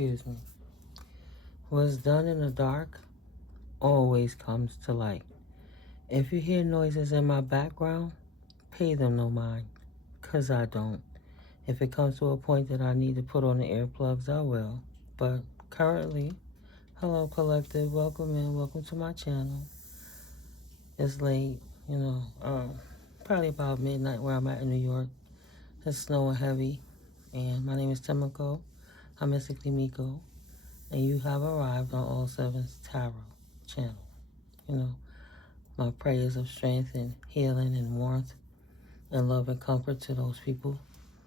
excuse me. What's done in the dark always comes to light. If you hear noises in my background, pay them no mind, 'cause I don't. If it comes to a point that I need to put on the earplugs, I will. But currently, hello collective, welcome in, welcome to my channel. It's late, probably about midnight where I'm at in New York. It's snowing heavy, and my name is Timiko. I'm Mystically Miko, and you have arrived on All Sevens Tarot channel. You know, my prayers of strength and healing and warmth and love and comfort to those people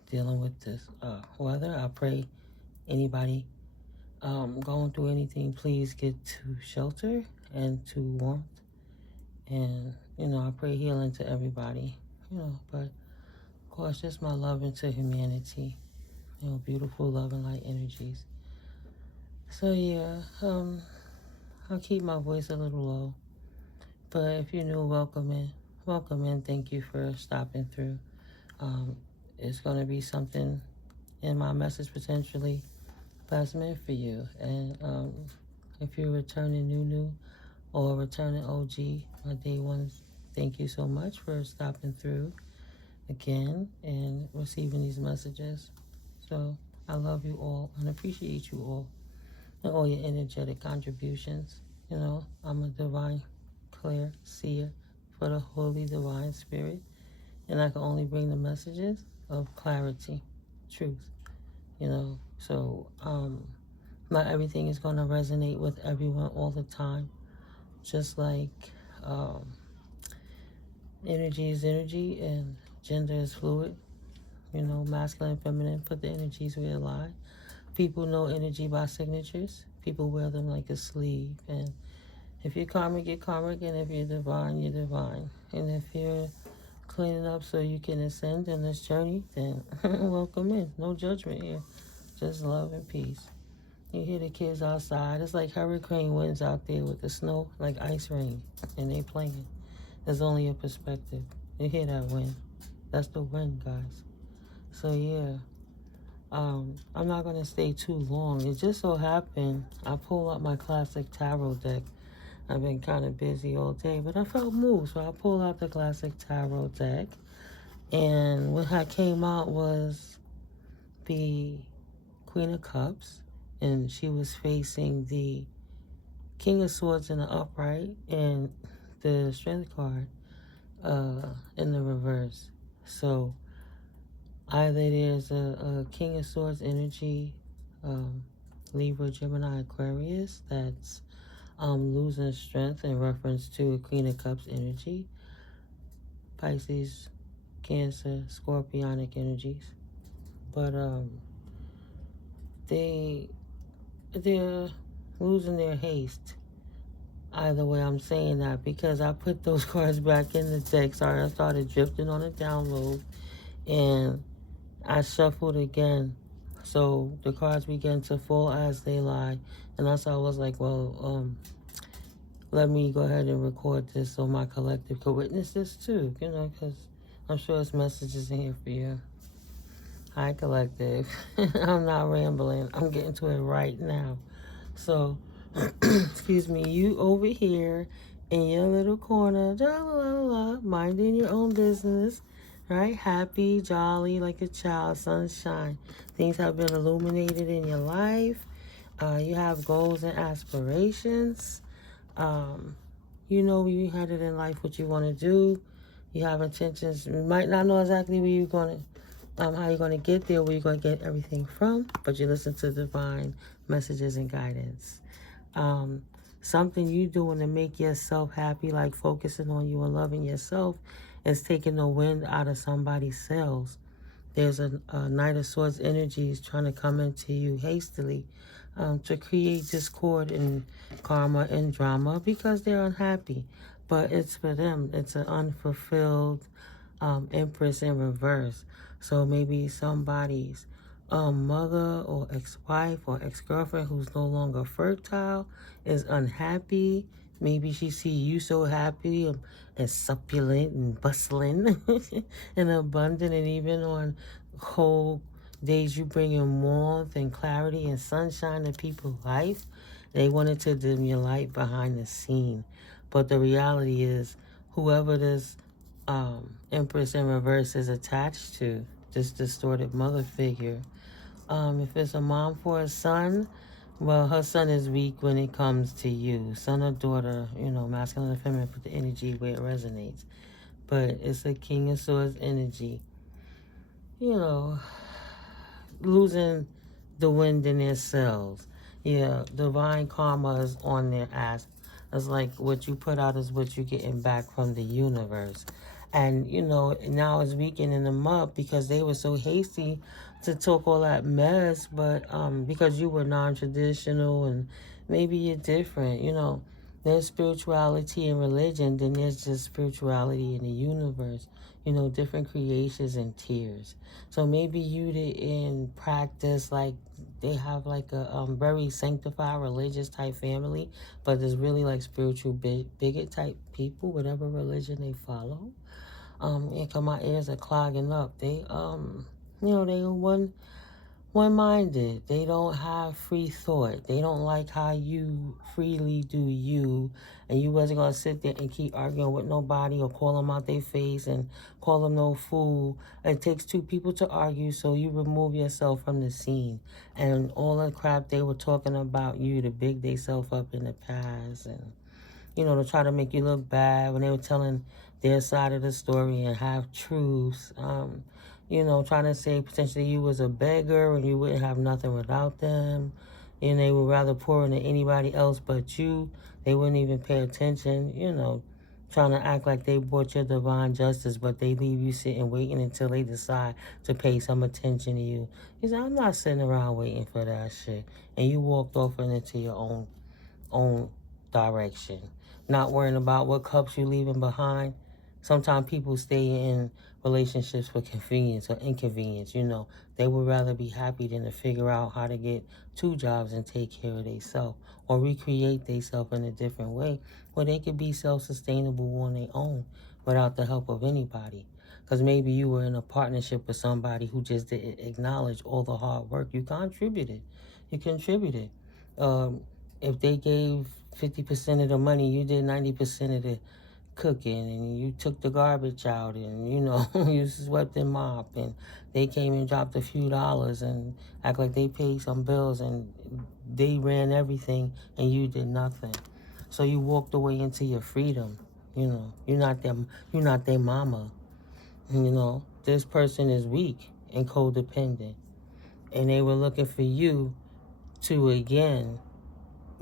dealing with this weather. I pray anybody going through anything, please get to shelter and to warmth. And, I pray healing to everybody, but of course, just my love into humanity, beautiful love and light energies. So, yeah, I'll keep my voice a little low. But if you're new, welcome in. Welcome in. Thank you for stopping through. It's going to be something in my message potentially that's meant for you. And if you're returning new or returning OG, my day ones, thank you so much for stopping through again and receiving these messages. So I love you all and appreciate you all and all your energetic contributions. I'm a divine clear seer for the Holy Divine Spirit, and I can only bring the messages of clarity, truth, so not everything is going to resonate with everyone all the time, just like energy is energy and gender is fluid, masculine, feminine, put the energies where they lie. People know energy by signatures. People wear them like a sleeve, and if you're karmic, you're karmic, and if you're divine, you're divine. And if you're cleaning up so you can ascend in this journey, then welcome in. No judgment here. Just love and peace. You hear the kids outside. It's like hurricane winds out there with the snow, like ice rain, and they playing. There's only a perspective. You hear that wind. That's the wind, guys. So, yeah. I'm not going to stay too long. It just so happened I pulled out my classic tarot deck. I've been kind of busy all day, but I felt moved, so I pulled out the classic tarot deck. And what had came out was the Queen of Cups, and she was facing the King of Swords in the upright and the Strength card in the reverse. So either there's a King of Swords energy, Libra, Gemini, Aquarius, that's losing strength in reference to a Queen of Cups energy, Pisces, Cancer, Scorpionic energies. But they're losing their haste. Either way, I'm saying that because I put those cards back in the deck. Sorry, I started drifting on a download, and I shuffled again. So the cards began to fall as they lie, and that's how I was like, well, let me go ahead and record this so my collective could witness this too, because I'm sure it's messages in here for you. Hi, collective. I'm not rambling. I'm getting to it right now. So, excuse me, you over here in your little corner, minding your own business, right? Happy, jolly, like a child, sunshine. Things have been illuminated in your life. You have goals and aspirations. You know where you're headed in life, what you want to do. You have intentions. You might not know exactly where you're going to, how you're going to get there, where you're going to get everything from, but you listen to divine messages and guidance. Something you doing to make yourself happy, like focusing on you and loving yourself, is taking the wind out of somebody's sails. There's a Knight of Swords energies trying to come into you hastily to create discord and karma and drama because they're unhappy. But it's for them. It's an unfulfilled Empress in reverse. So maybe somebody's mother or ex-wife or ex-girlfriend who's no longer fertile is unhappy. Maybe she see you so happy and succulent and bustling and abundant and even on whole days you bring in warmth and clarity and sunshine to people's life, they wanted to dim your light behind the scene. But the reality is, whoever this Empress in reverse is attached to, this distorted mother figure, if it's a mom for a son, well, her son is weak when it comes to you. Son or daughter, masculine and feminine, put the energy where it resonates. But it's a King of Swords energy. Losing the wind in their sails. Yeah, divine karma is on their ass. It's like what you put out is what you're getting back from the universe. And, now it's weakening them up because they were so hasty to talk all that mess, but because you were non-traditional and maybe you're different, there's spirituality and religion, then there's just spirituality in the universe, different creations and tiers. So maybe you didn't practice like they have like a very sanctified religious type family, but there's really like spiritual bigot type people, whatever religion they follow. And cause my ears are clogging up. They they one-minded. They don't have free thought. They don't like how you freely do you, and you wasn't gonna sit there and keep arguing with nobody or call them out their face and call them no fool. It takes two people to argue, so you remove yourself from the scene, and all the crap they were talking about you to big themselves up in the past, and to try to make you look bad when they were telling their side of the story and have truths. Trying to say potentially you was a beggar and you wouldn't have nothing without them. And they would rather pour into anybody else but you. They wouldn't even pay attention, trying to act like they brought your divine justice, but they leave you sitting waiting until they decide to pay some attention to you. You say, I'm not sitting around waiting for that shit. And you walked off and into your own direction, not worrying about what cups you're leaving behind. Sometimes people stay in relationships for convenience or inconvenience. They would rather be happy than to figure out how to get two jobs and take care of themselves or recreate themselves in a different way where they could be self-sustainable on their own without the help of anybody. Because maybe you were in a partnership with somebody who just didn't acknowledge all the hard work you contributed. You contributed. If they gave 50% of the money, you did 90% of the cooking, and you took the garbage out, and you swept and mopped, and they came and dropped a few dollars and act like they paid some bills, and they ran everything, and you did nothing. So you walked away into your freedom. You're not their mama. This person is weak and codependent, and they were looking for you to again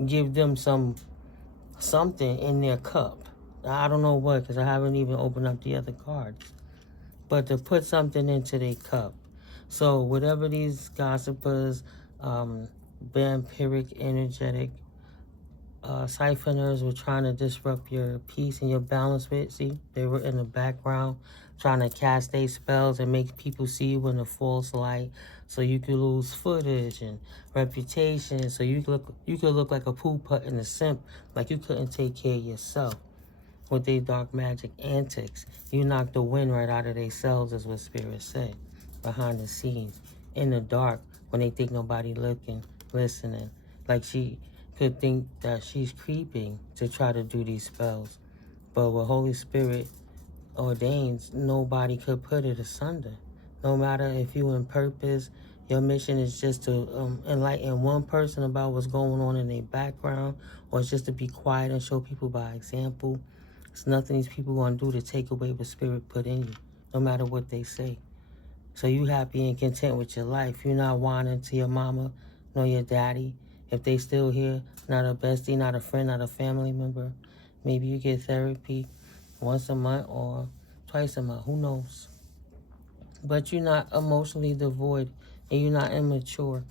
give them something in their cup. I don't know what, because I haven't even opened up the other cards. But to put something into their cup. So whatever these gossipers, vampiric, energetic, siphoners were trying to disrupt your peace and your balance with, see, they were in the background trying to cast their spells and make people see you in a false light so you could lose footage and reputation, so you could look like a poo putt and a simp, like you couldn't take care of yourself with their dark magic antics. You knocked the wind right out of their cells, is what Spirit said, behind the scenes, in the dark, when they think nobody looking, listening. Like she could think that she's creeping to try to do these spells. But what Holy Spirit ordains, nobody could put it asunder. No matter if you in purpose, your mission is just to enlighten one person about what's going on in their background, or it's just to be quiet and show people by example. It's nothing these people going to do to take away what Spirit put in you, no matter what they say. So you happy and content with your life. You're not whining to your mama nor your daddy. If they still here, not a bestie, not a friend, not a family member. Maybe you get therapy once a month or twice a month. Who knows? But you're not emotionally devoid and you're not immature.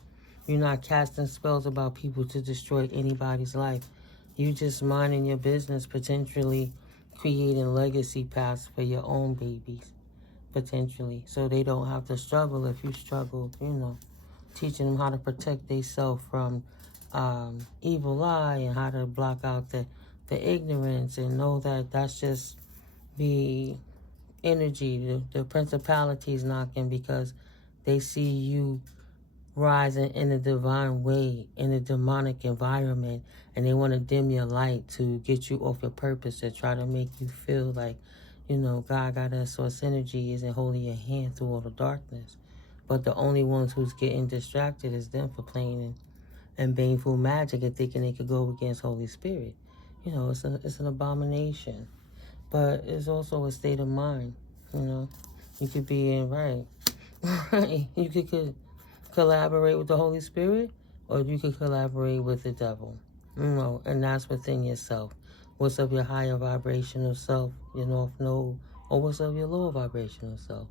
You're not casting spells about people to destroy anybody's life. You just minding your business, potentially creating legacy paths for your own babies, potentially. So they don't have to struggle if you struggle, teaching them how to protect themselves from evil eye and how to block out the ignorance and know that that's just the energy, the principalities knocking, because They see you rising in a divine way in a demonic environment, and they want to dim your light to get you off your purpose, to try to make you feel like, God got us source energy isn't holding your hand through all the darkness. But the only ones who's getting distracted is them for playing and baneful magic and thinking they could go against Holy Spirit. It's an abomination. But it's also a state of mind. You could be in right. Right. You could collaborate with the Holy Spirit, or you could collaborate with the devil. And that's within yourself. What's of your higher vibrational self, your north node, or what's of your lower vibrational self,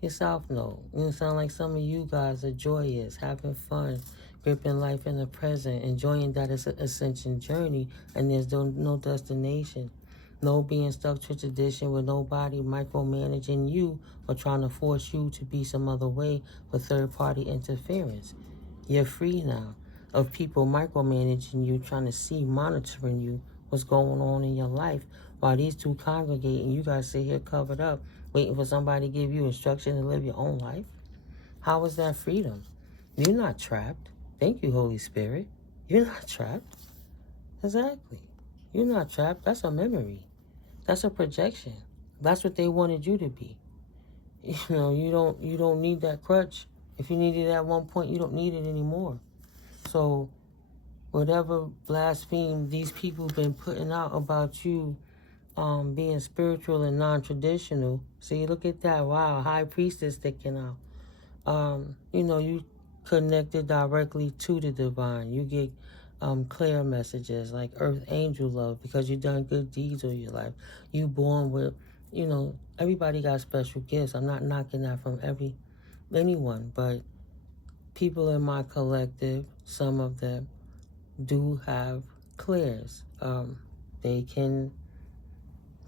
your south node. Sound like some of you guys are joyous, having fun, gripping life in the present, enjoying that it's an ascension journey, and there's no destination. No being stuck to tradition with nobody micromanaging you or trying to force you to be some other way with third-party interference. You're free now of people micromanaging you, trying to see, monitoring you, what's going on in your life. While these two congregate and you guys sit here covered up, waiting for somebody to give you instruction to live your own life. How is that freedom? You're not trapped. Thank you, Holy Spirit. You're not trapped. Exactly. You're not trapped. That's a memory. That's a projection. That's what they wanted you to be. You don't need that crutch. If you needed it at one point, you don't need it anymore. So whatever blaspheme these people been putting out about you being spiritual and non-traditional, see, look at that. Wow, high priestess sticking out. You connected directly to the divine. You get clear messages like earth angel love because you done good deeds of your life. You born with, everybody got special gifts. I'm not knocking that from anyone, but people in my collective, some of them do have clears. They can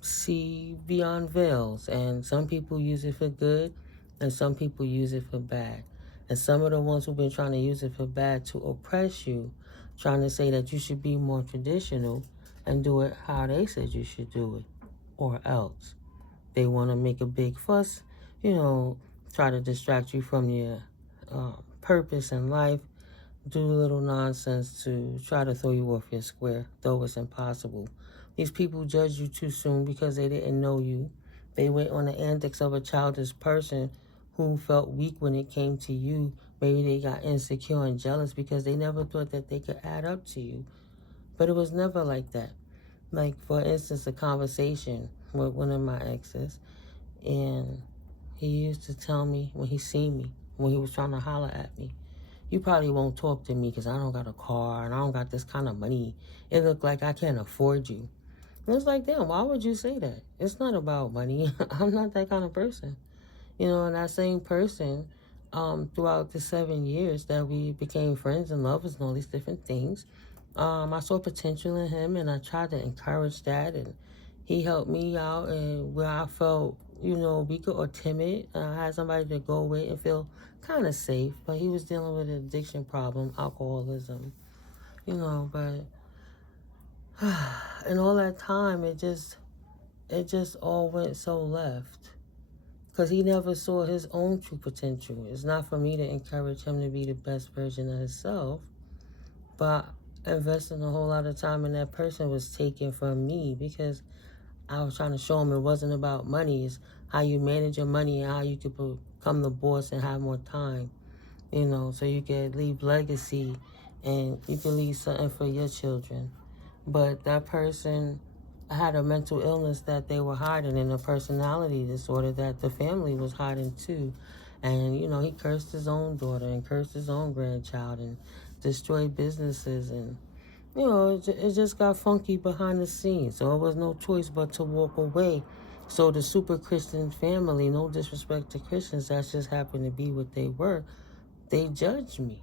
see beyond veils, and some people use it for good and some people use it for bad. And some of the ones who've been trying to use it for bad to oppress you, trying to say that you should be more traditional and do it how they said you should do it, or else they want to make a big fuss, try to distract you from your purpose in life, do a little nonsense to try to throw you off your square, though it's impossible. These people judge you too soon because they didn't know you. They went on the antics of a childish person who felt weak when it came to you. Maybe they got insecure and jealous because they never thought that they could add up to you. But it was never like that. Like, for instance, a conversation with one of my exes, and he used to tell me when he seen me, when he was trying to holler at me, you probably won't talk to me because I don't got a car and I don't got this kind of money. It look like I can't afford you. And it's like, damn, why would you say that? It's not about money. I'm not that kind of person. And that same person, throughout the 7 years that we became friends and lovers and all these different things, I saw potential in him and I tried to encourage that, and he helped me out and where I felt, weak or timid. I had somebody to go with and feel kind of safe, but he was dealing with an addiction problem, alcoholism, but and all that time it just all went so left because he never saw his own true potential. It's not for me to encourage him to be the best version of himself, but investing a whole lot of time in that person was taken from me because I was trying to show him it wasn't about money. It's how you manage your money and how you could become the boss and have more time, so you can leave legacy and you can leave something for your children. But that person had a mental illness that they were hiding and a personality disorder that the family was hiding too. And, he cursed his own daughter and cursed his own grandchild and destroyed businesses. And, it just got funky behind the scenes. So it was no choice but to walk away. So the super Christian family, no disrespect to Christians, that just happened to be what they were, they judged me.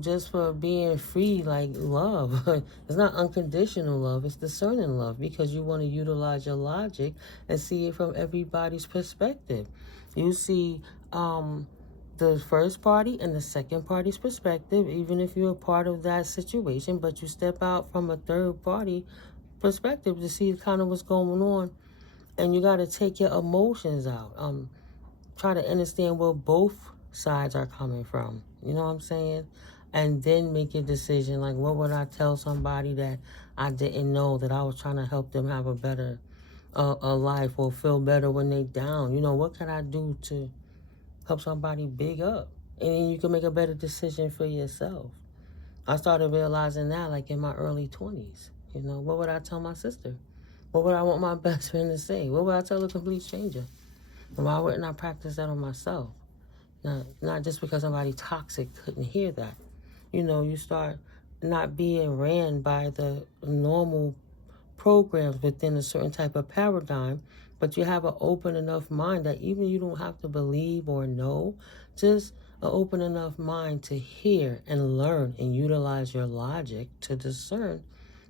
Just for being free, like love. It's not unconditional love, it's discerning love because you want to utilize your logic and see it from everybody's perspective. You see the first party and the second party's perspective, even if you're a part of that situation, but you step out from a third party perspective to see kind of what's going on, and you got to take your emotions out. try to understand where both sides are coming from. You know what I'm saying? And then make a decision like, what would I tell somebody that I didn't know, that I was trying to help them have a better a life or feel better when they down? You know, what can I do to help somebody big up? And then you can make a better decision for yourself. I started realizing that like in my early 20s. You know, what would I tell my sister? What would I want my best friend to say? What would I tell a complete stranger? And why wouldn't I practice that on myself? Not just because somebody toxic couldn't hear that. You know, you start not being ran by the normal programs within a certain type of paradigm, but you have an open enough mind that even you don't have to believe or know, just an open enough mind to hear and learn and utilize your logic to discern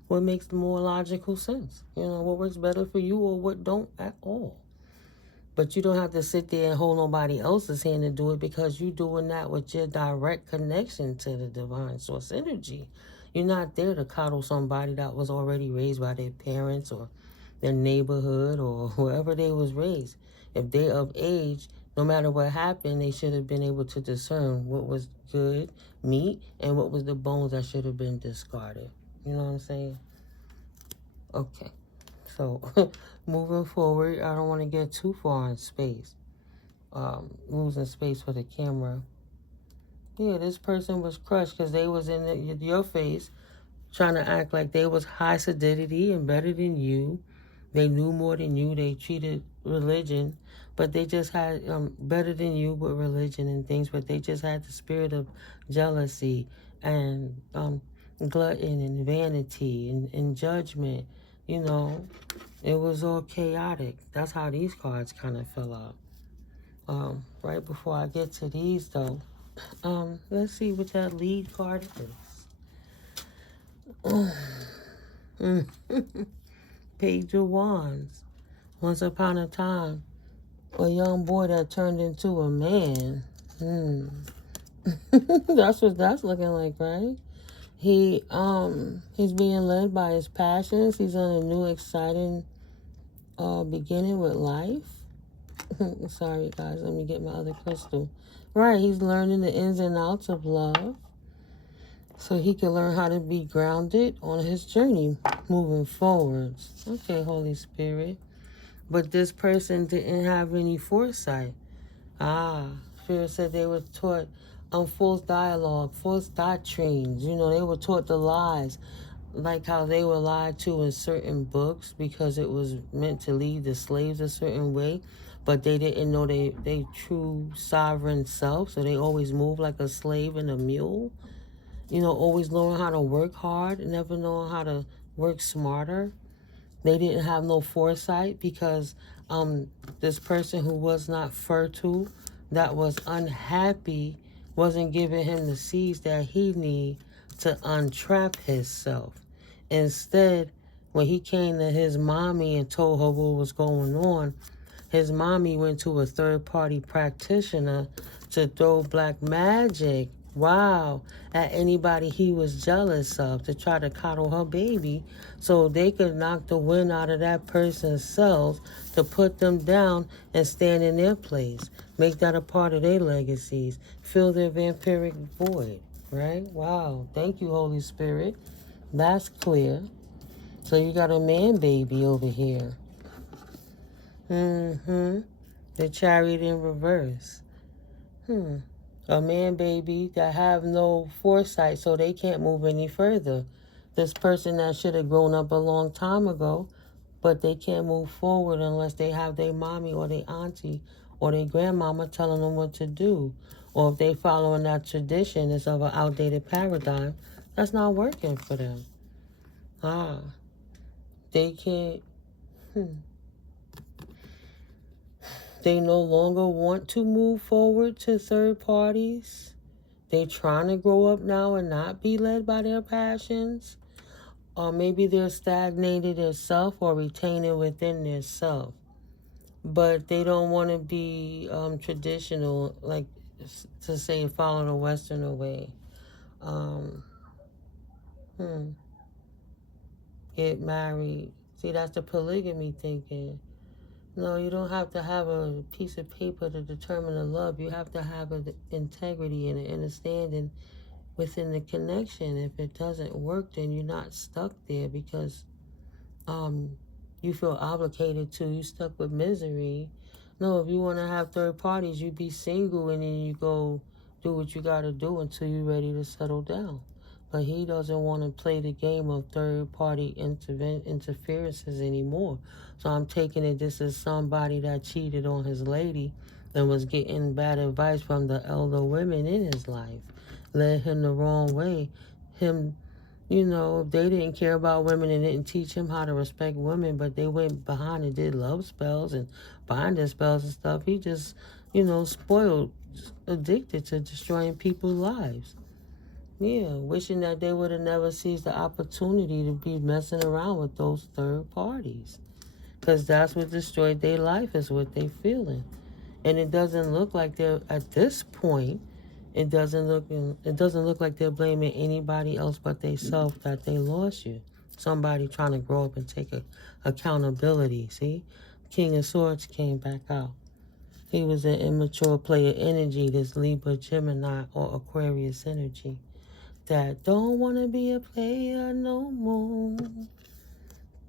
what makes more logical sense. You know, what works better for you or what don't at all. But you don't have to sit there and hold nobody else's hand to do it, because you're doing that with your direct connection to the divine source energy. You're not there to coddle somebody that was already raised by their parents or their neighborhood or whoever they was raised. If they're of age, no matter what happened, they should have been able to discern what was good meat and what was the bones that should have been discarded. You know what I'm saying? Okay. So, moving forward, I don't want to get too far in space. Losing space for the camera. Yeah, this person was crushed because they was in your face trying to act like they was high sedity and better than you. They knew more than you. They treated religion, but they just had better than you with religion and things, but they just had the spirit of jealousy and glutton and vanity and judgment. You know, it was all chaotic. That's how these cards kind of fell out. Right before I get to these, though, let's see what that lead card is. Page of Wands. Once upon a time, a young boy that turned into a man. That's what that's looking like, right? He's being led by his passions. He's on a new, exciting beginning with life. Sorry, guys. Let me get my other crystal. Right, he's learning the ins and outs of love, so he can learn how to be grounded on his journey moving forwards. Okay, Holy Spirit. But this person didn't have any foresight. Spirit said they were taught false dialogue, false doctrines. You know, they were taught the lies, like how they were lied to in certain books because it was meant to lead the slaves a certain way, but they didn't know they true sovereign self, so they always moved like a slave and a mule. You know, always knowing how to work hard, never knowing how to work smarter. They didn't have no foresight because this person who was not fertile, that was unhappy, wasn't giving him the seeds that he need to untrap himself. Instead, when he came to his mommy and told her what was going on, his mommy went to a third-party practitioner to throw black magic, wow, at anybody he was jealous of, to try to coddle her baby so they could knock the wind out of that person's cells, to put them down and stand in their place. Make that a part of their legacies. Fill their vampiric void, right? Wow. Thank you, Holy Spirit. That's clear. So you got a man baby over here. The Chariot in reverse. A man baby that have no foresight, so they can't move any further. This person that should have grown up a long time ago, but they can't move forward unless they have their mommy or their auntie or their grandmama telling them what to do. Or if they following that tradition, it's of an outdated paradigm, that's not working for them. They can't... They no longer want to move forward to third parties. They trying to grow up now and not be led by their passions. Or maybe they're stagnated in self or retaining within their self. But they don't want to be traditional, like to say follow the Western way. Get married. See, that's the polygamy thinking. No, you don't have to have a piece of paper to determine a love. You have to have an integrity and an understanding within the connection. If it doesn't work, then you're not stuck there because um you feel obligated to. You stuck with misery. No, if you want to have third parties, you be single and then you go do what you got to do until you're ready to settle down. But he doesn't want to play the game of third party interferences anymore. So I'm taking it this is somebody that cheated on his lady and was getting bad advice from the elder women in his life, led him the wrong way. Him, they didn't care about women and didn't teach him how to respect women, but they went behind and did love spells and binding spells and stuff. He just, spoiled, addicted to destroying people's lives. Yeah, wishing that they would have never seized the opportunity to be messing around with those third parties. Because that's what destroyed their life, is what they feeling. And it doesn't look like they're, at this point, it doesn't look like they're blaming anybody else but themselves that they lost you. Somebody trying to grow up and take accountability. See, King of Swords came back out. He was an immature player energy, this Libra, Gemini, or Aquarius energy that don't want to be a player no more.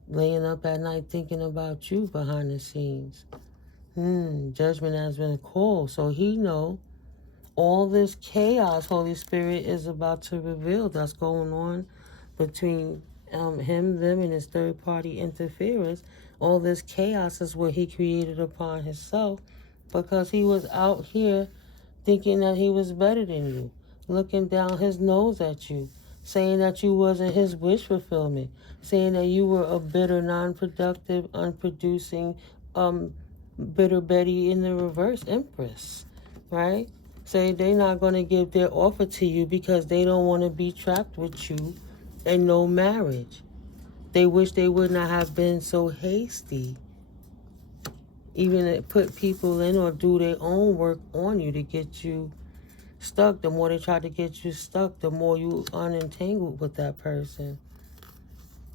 Laying up at night thinking about you behind the scenes. Judgment has been called, so he know all this chaos Holy Spirit is about to reveal that's going on between him, them, and his third party interference. All this chaos is what he created upon himself because he was out here thinking that he was better than you, looking down his nose at you, saying that you wasn't his wish fulfillment, saying that you were a bitter, non-productive, unproducing, bitter Betty in the reverse Empress, right? Say they're not going to give their offer to you because they don't want to be trapped with you and no marriage. They wish they would not have been so hasty, even put people in or do their own work on you to get you stuck. The more they try to get you stuck, the more you unentangled with that person.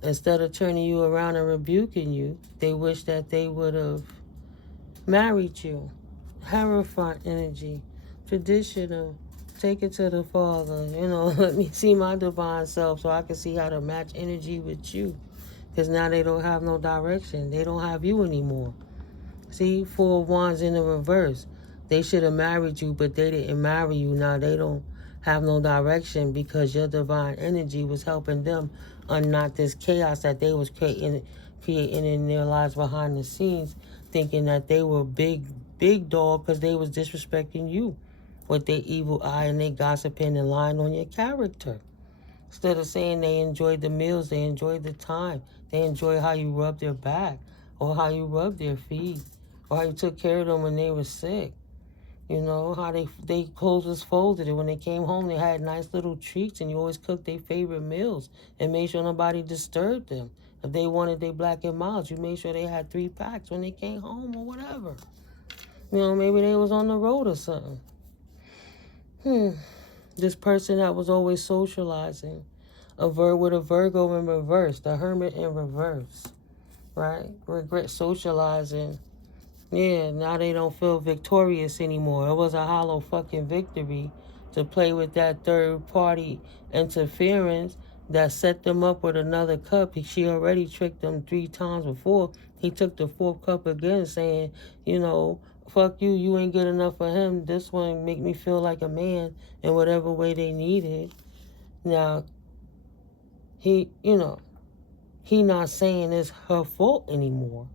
Instead of turning you around and rebuking you, they wish that they would have married you. Hierophant energy, traditional, take it to the Father. Let me see my divine self so I can see how to match energy with you. Because now they don't have no direction. They don't have you anymore. See, 4 of Wands in the reverse. They should have married you, but they didn't marry you. Now they don't have no direction because your divine energy was helping them unknot this chaos that they was creating in their lives behind the scenes, thinking that they were big dog because they was disrespecting you with their evil eye and they gossiping and lying on your character. Instead of saying they enjoyed the meals, they enjoyed the time. They enjoyed how you rubbed their back or how you rubbed their feet or how you took care of them when they were sick. How they clothes was folded and when they came home they had nice little treats and you always cooked their favorite meals and made sure nobody disturbed them. If they wanted their black and milds, you made sure they had 3 packs when they came home or whatever. Maybe they was on the road or something. This person that was always socializing. With a Virgo in reverse, the Hermit in reverse, right? Regret socializing. Yeah, now they don't feel victorious anymore. It was a hollow fucking victory to play with that third party interference that set them up with another cup. She already tricked them 3 times before. He took the 4th cup again saying, fuck you, you ain't good enough for him. This one make me feel like a man in whatever way they needed. Now, he not saying it's her fault anymore.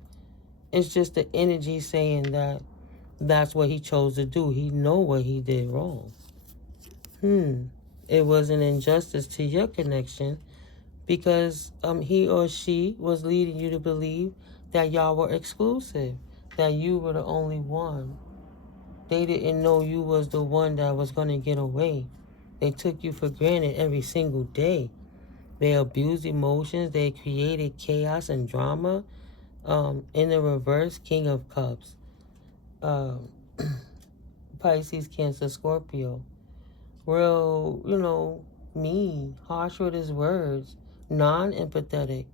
It's just the energy saying that that's what he chose to do. He know what he did wrong. It was an injustice to your connection because he or she was leading you to believe that y'all were exclusive, that you were the only one. They didn't know you was the one that was going to get away. They took you for granted every single day. They abused emotions. They created chaos and drama. In the reverse, King of Cups. Pisces, Cancer, Scorpio. Real, mean, harsh with his words, non-empathetic,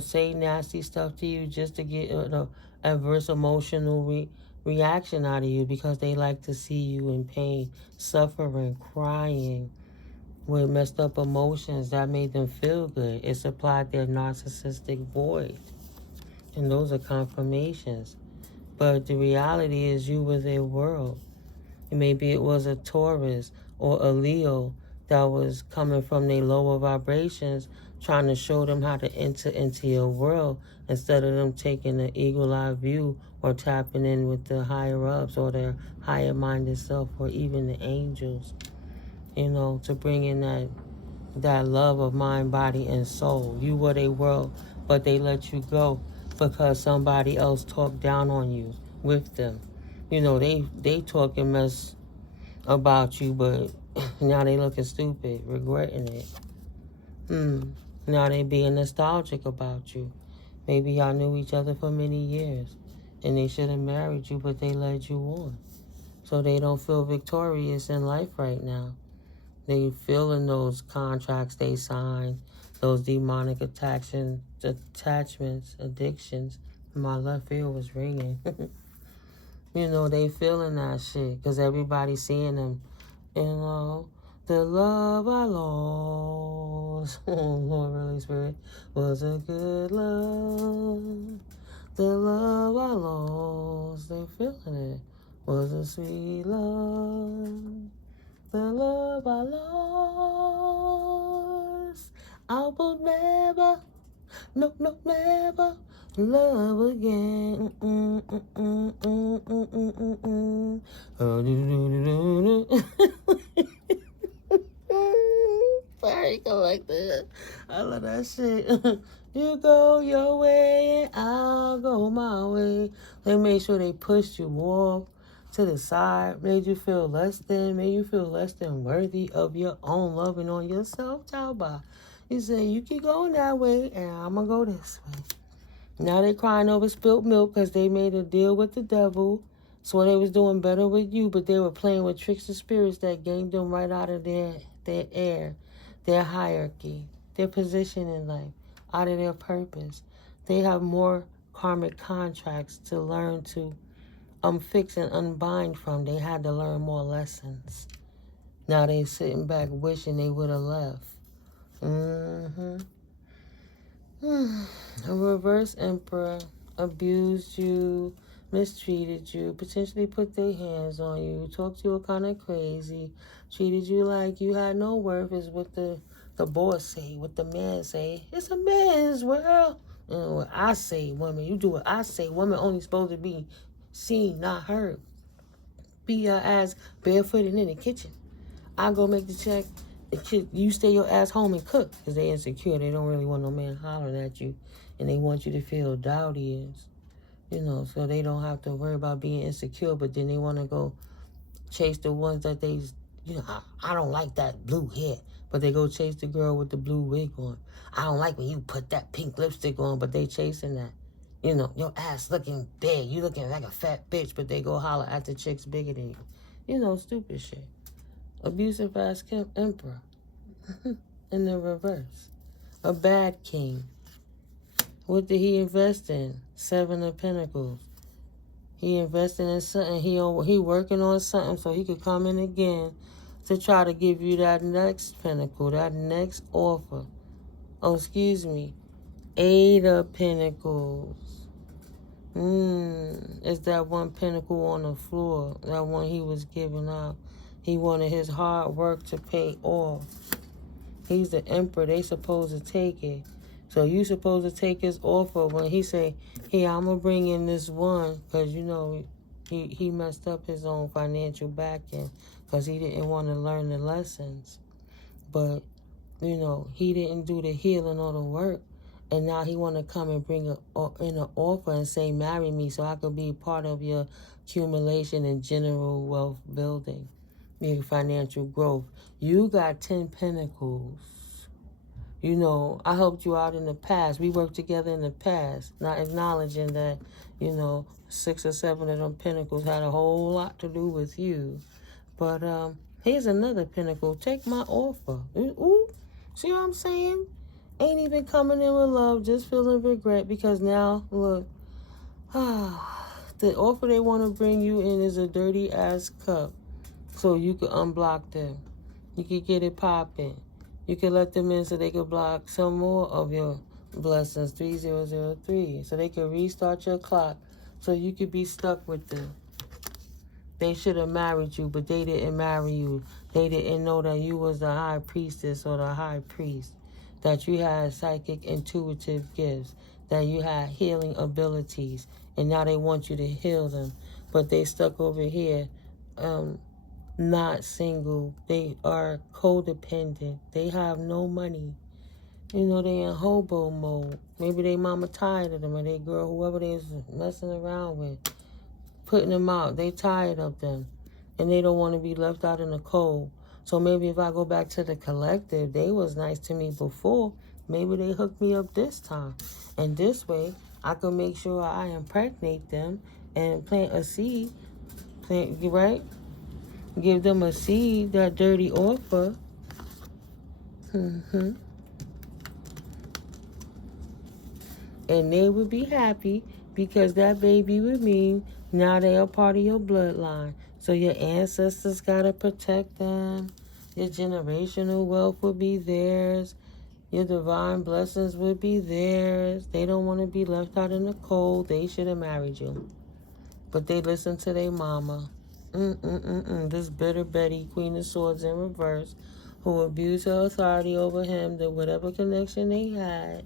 say nasty stuff to you just to get an adverse emotional reaction out of you because they like to see you in pain, suffering, crying, with messed up emotions that made them feel good. It supplied their narcissistic void. And those are confirmations. But the reality is you were their world. And maybe it was a Taurus or a Leo that was coming from their lower vibrations, trying to show them how to enter into your world instead of them taking an eagle-eye view or tapping in with the higher-ups or their higher-minded self or even the angels, to bring in that love of mind, body, and soul. You were their world, but they let you go because somebody else talked down on you with them. They talking mess about you, but now they looking stupid, regretting it. Now they being nostalgic about you. Maybe y'all knew each other for many years, and they should have married you, but they led you on. So they don't feel victorious in life right now. They feeling those contracts they signed, those demonic attachments, addictions. My left ear was ringing. They feeling that shit because everybody's seeing them. The love I lost, Lord, Holy Spirit, was a good love. The love I lost, they feeling it, was a sweet love. The love I lost, I will never, no, never love again. Sorry, go like that. I love that shit. You go your way and I'll go my way. They made sure they pushed you off to the side, made you feel less than worthy of your own loving on yourself. Tauba. You say, you keep going that way and I'm going to go this way. Now they crying over spilt milk because they made a deal with the devil. So they was doing better with you, but they were playing with trickster spirits that gained them right out of their air, their hierarchy, their position in life, out of their purpose. They have more karmic contracts to learn to fix and unbind from. They had to learn more lessons. Now they sitting back wishing they would have left. A reverse emperor abused you, mistreated you, potentially put their hands on you, talked to you kind of crazy, treated you like you had no worth, is what the boss say, what the man say. It's a man's world. What I say, women, you do what I say. Women only supposed to be seen, not heard. Be your ass barefooted in the kitchen. I go make the check. You stay your ass home and cook because they insecure. They don't really want no man hollering at you, and they want you to feel dowdy is, so they don't have to worry about being insecure. But then they want to go chase the ones that they, I don't like that blue hair, but they go chase the girl with the blue wig on. I don't like when you put that pink lipstick on, but they chasing that. Your ass looking big. You looking like a fat bitch, but they go holler at the chicks bigger than you. Stupid shit. Abusive ass emperor. In the reverse. A bad king. What did he invest in? 7 of Pentacles. He invested in something. He working on something so he could come in again to try to give you that next pentacle, that next offer. Oh, excuse me. 8 of Pentacles. It's that one pentacle on the floor. That one he was giving out. He wanted his hard work to pay off. He's the emperor. They supposed to take it. So you supposed to take his offer when he say, hey, I'm going to bring in this one. Because, he messed up his own financial backing. Because he didn't want to learn the lessons. But, he didn't do the healing or the work. And now he want to come and bring in an offer and say, marry me so I could be part of your accumulation and general wealth building, your financial growth. You got 10 pentacles. I helped you out in the past. We worked together in the past, not acknowledging that, 6 or 7 of them pentacles had a whole lot to do with you. But here's another pentacle. Take my offer. Ooh, see what I'm saying? Ain't even coming in with love, just feeling regret because now, look, the offer they want to bring you in is a dirty ass cup. So you could unblock them. You could get it popping. You could let them in so they could block some more of your blessings, 3003. So they could restart your clock so you could be stuck with them. They should have married you, but they didn't marry you. They didn't know that you was the high priestess or the high priest, that you had psychic intuitive gifts, that you had healing abilities, and now they want you to heal them. But they stuck over here, not single. They are codependent. They have no money. You know, they in hobo mode. Maybe they mama tired of them or they girl, whoever they was messing around with, putting them out. They tired of them. And they don't want to be left out in the cold. So maybe if I go back to the collective, they was nice to me before. Maybe they hooked me up this time. And this way, I can make sure I impregnate them and plant a seed. Right? Give them a seed, that dirty offer. And they would be happy because that baby would mean now they are part of your bloodline. So your ancestors got to protect them. Your generational wealth would be theirs. Your divine blessings would be theirs. They don't want to be left out in the cold. They should have married you. But they listened to their mama. This bitter Betty, Queen of Swords in reverse, who abused her authority over him, that whatever connection they had,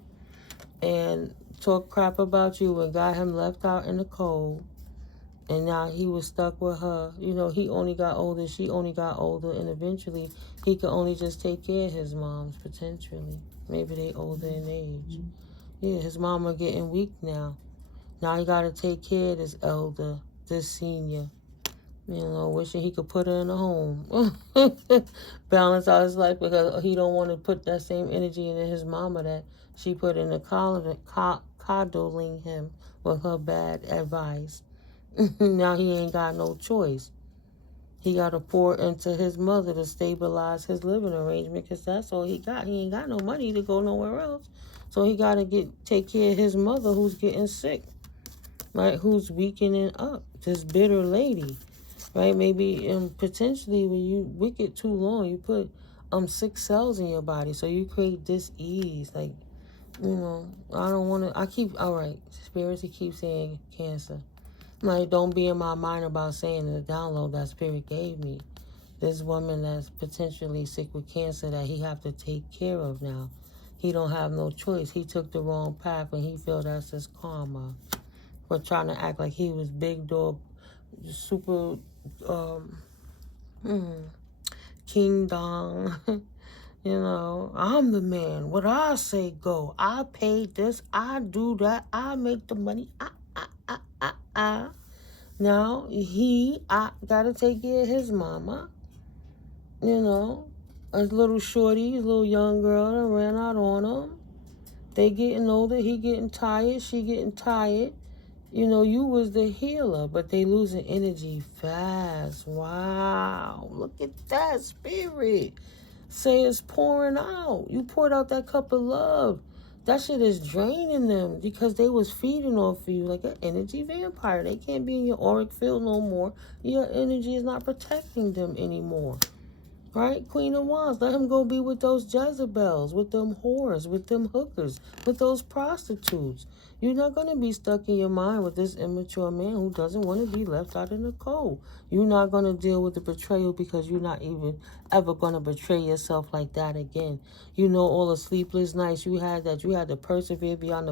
and talk crap about you and got him left out in the cold. And now he was stuck with her. You know, he only got older, she only got older, and eventually he could only just take care of his moms, potentially. Maybe they older in age. Yeah, his mama getting weak now. Now he got to take care of this elder, this senior. You know, wishing he could put her in a home. Balance out his life because he don't want to put that same energy into his mama that she put in the coddling him with her bad advice. Now he ain't got no choice. He got to pour into his mother to stabilize his living arrangement because that's all he got. He ain't got no money to go nowhere else. So he got to take care of his mother who's getting sick, right? Who's weakening up. This bitter lady. Right, maybe potentially when you wicked too long, you put 6 cells in your body, so you create dis-ease. Like, you know, I don't want to. All right, spirits. He keeps saying Cancer. Like, don't be in my mind about saying the download that spirit gave me. This woman that's potentially sick with cancer that he have to take care of now. He don't have no choice. He took the wrong path, and he feel that's his karma for trying to act like he was big dog, super. King Dong. You know, I'm the man. What I say go. I paid this. I do that. I make the money. Now, I gotta take care of his mama. You know, a little shorty, a little young girl that ran out on him. They getting older. He getting tired. She getting tired. You know, you was the healer, but they losing energy fast. Wow. Look at that spirit. Say it's pouring out. You poured out that cup of love. That shit is draining them because they was feeding off of you like an energy vampire. They can't be in your auric field no more. Your energy is not protecting them anymore. Right? Queen of Wands, let him go be with those Jezebels, with them whores, with them hookers, with those prostitutes. You're not going to be stuck in your mind with this immature man who doesn't want to be left out in the cold. You're not going to deal with the betrayal because you're not even ever going to betray yourself like that again. You know all the sleepless nights you had that you had to persevere beyond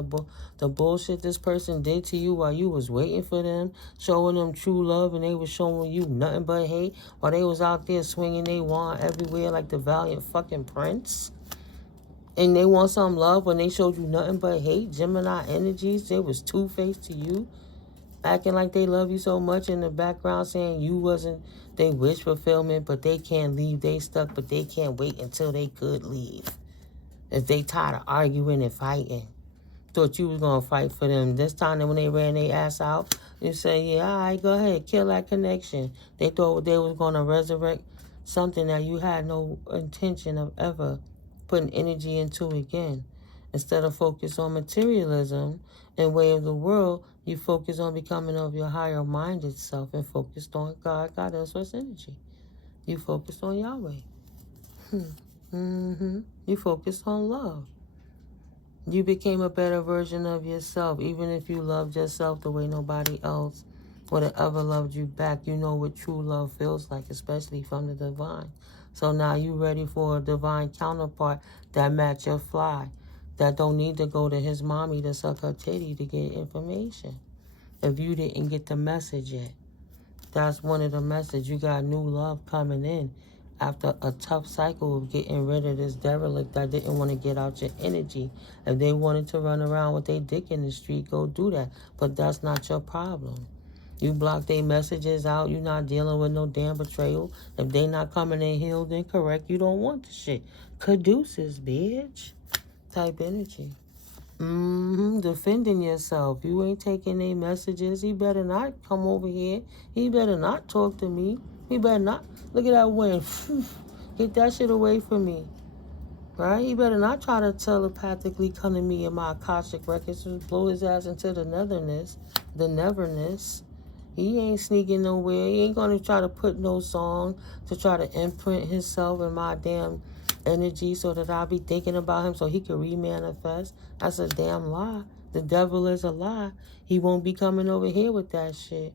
the bullshit this person did to you while you was waiting for them, showing them true love, and they was showing you nothing but hate while they was out there swinging their wand everywhere like the valiant fucking prince. And they want some love when they showed you nothing but hate. Gemini energies, they was two-faced to you. Acting like they love you so much in the background saying you wasn't they wish fulfillment, but they can't leave. They stuck, but they can't wait until they could leave. If they tired of arguing and fighting. Thought you was going to fight for them. This time when they ran their ass out, you say, yeah, all right, go ahead, kill that connection. They thought they was going to resurrect something that you had no intention of ever putting energy into again. Instead of focus on materialism and way of the world, you focus on becoming of your higher minded self and focused on God, God, and source energy. You focused on Yahweh. You focused on love. You became a better version of yourself. Even if you loved yourself the way nobody else would have ever loved you back, you know what true love feels like, especially from the divine. So now you ready for a divine counterpart that match your fly, that don't need to go to his mommy to suck her titty to get information. If you didn't get the message yet, that's one of the messages. You got new love coming in after a tough cycle of getting rid of this derelict that didn't want to get out your energy. If they wanted to run around with their dick in the street, go do that. But that's not your problem. You block their messages out. You're not dealing with no damn betrayal. If they not coming in healed and correct, you don't want the shit. Caduceus, bitch. Type energy. Defending yourself. You ain't taking any messages. He better not come over here. He better not talk to me. He better not. Look at that wind. Get that shit away from me. Right? He better not try to telepathically come to me in my Akashic records to blow his ass into the netherness, the neverness. He ain't sneaking nowhere. He ain't going to try to put no song to try to imprint himself in my damn energy so that I'll be thinking about him so he can remanifest. That's a damn lie. The devil is a lie. He won't be coming over here with that shit.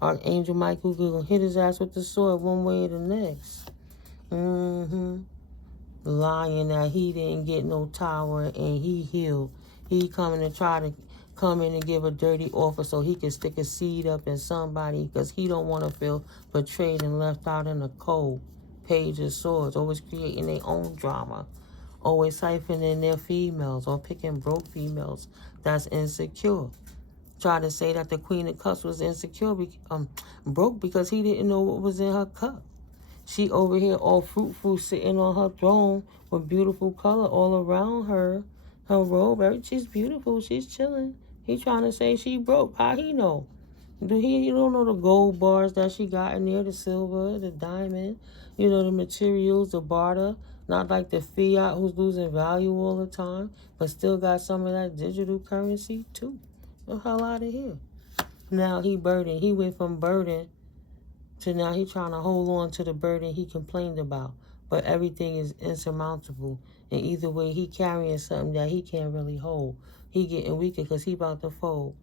Archangel Michael gonna hit his ass with the sword one way or the next. Lying that he didn't get no tower and he healed. He coming to try to come in and give a dirty offer so he can stick a seed up in somebody because he don't want to feel betrayed and left out in the cold. Page of Swords, always creating their own drama. Always siphoning their females or picking broke females that's insecure. Try to say that the Queen of Cups was insecure, broke because he didn't know what was in her cup. She over here all fruitful, sitting on her throne with beautiful color all around her. Her robe, she's beautiful. She's chilling. He trying to say she broke. How he know? You don't know the gold bars that she got in there, the silver, the diamond, the materials, the barter. Not like the fiat who's losing value all the time, but still got some of that digital currency too. The hell out of here. Now he burdened. He went from burden so now he's trying to hold on to the burden he complained about. But everything is insurmountable. And either way, he carrying something that he can't really hold. He getting weaker because he about to fold.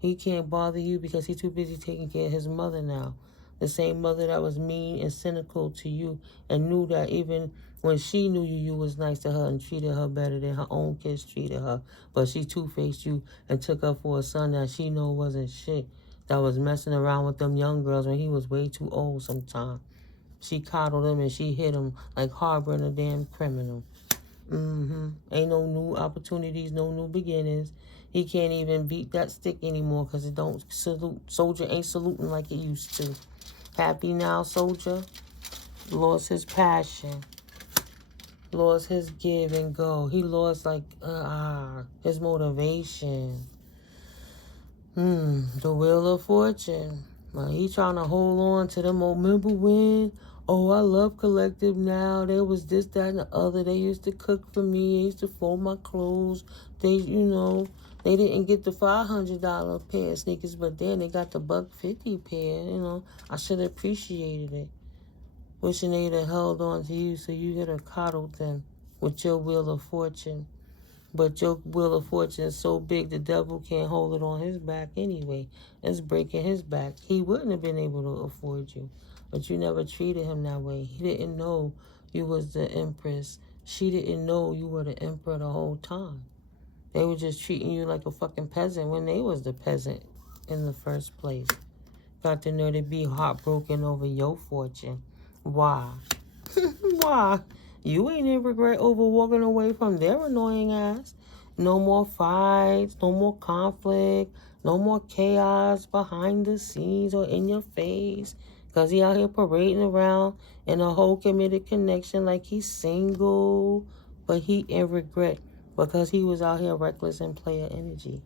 He can't bother you because he's too busy taking care of his mother now. The same mother that was mean and cynical to you and knew that even when she knew you was nice to her and treated her better than her own kids treated her. But she two-faced you and took her for a son that she know wasn't shit. That was messing around with them young girls when he was way too old sometime. She coddled him and she hit him like harboring a damn criminal. Ain't no new opportunities, no new beginnings. He can't even beat that stick anymore because it don't salute. Soldier ain't saluting like it used to. Happy now, soldier? Lost his passion. Lost his give and go. He lost his motivation. The Wheel of Fortune. He trying to hold on to them old, remember when? Oh, I love Collective now. There was this, that, and the other. They used to cook for me. They used to fold my clothes. They didn't get the $500 pair of sneakers, but then they got the $150 pair. I should have appreciated it. Wishing they'd have held on to you so you could have coddled them with your Wheel of Fortune. But your Wheel of Fortune is so big the devil can't hold it on his back anyway. It's breaking his back. He wouldn't have been able to afford you. But you never treated him that way. He didn't know you was the empress. She didn't know you were the emperor the whole time. They were just treating you like a fucking peasant when they was the peasant in the first place. Got to know to be heartbroken over your fortune. Why? Why? You ain't in regret over walking away from their annoying ass. No more fights, no more conflict, no more chaos behind the scenes or in your face. Because he out here parading around in a whole committed connection like he's single. But he in regret because he was out here reckless and player energy.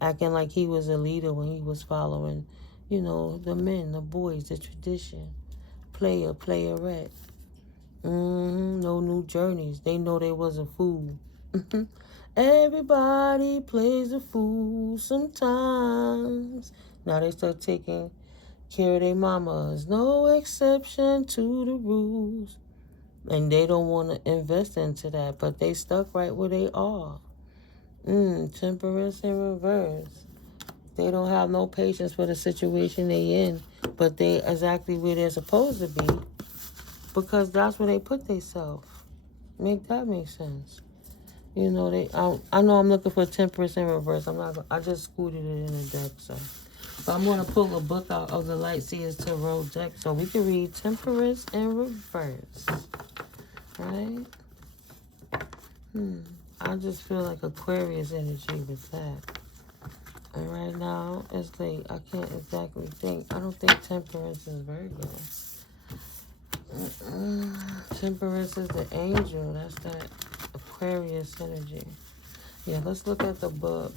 Acting like he was a leader when he was following, the men, the boys, the tradition. Playerette. No new journeys. They know they was a fool. Everybody plays a fool sometimes. Now they start taking care of their mamas. No exception to the rules. And they don't want to invest into that, but they stuck right where they are. Temperance in reverse. They don't have no patience for the situation they in, but they exactly where they're supposed to be because that's where they put themselves. Make that make sense? You know, I know I'm looking for temperance in reverse. I just scooted it in the deck, so. But I'm going to pull a book out of the Light Seers Tarot deck so we can read temperance in reverse. Right? I just feel like Aquarius energy with that. And right now, it's late. I can't exactly think. I don't think temperance is Virgo. Temperance is the angel. That's that Aquarius energy. Yeah, let's look at the book.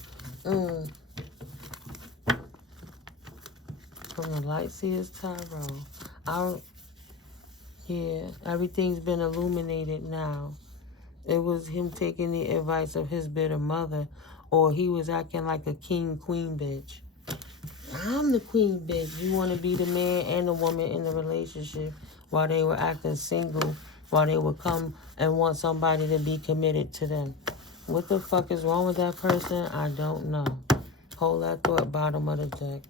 From the Light Seers Tarot. Everything's been illuminated now. It was him taking the advice of his bitter mother, or he was acting like a king, queen bitch. I'm the queen bitch. You want to be the man and the woman in the relationship while they were acting single, while they would come and want somebody to be committed to them. What the fuck is wrong with that person? I don't know. Hold that thought, bottom of the deck.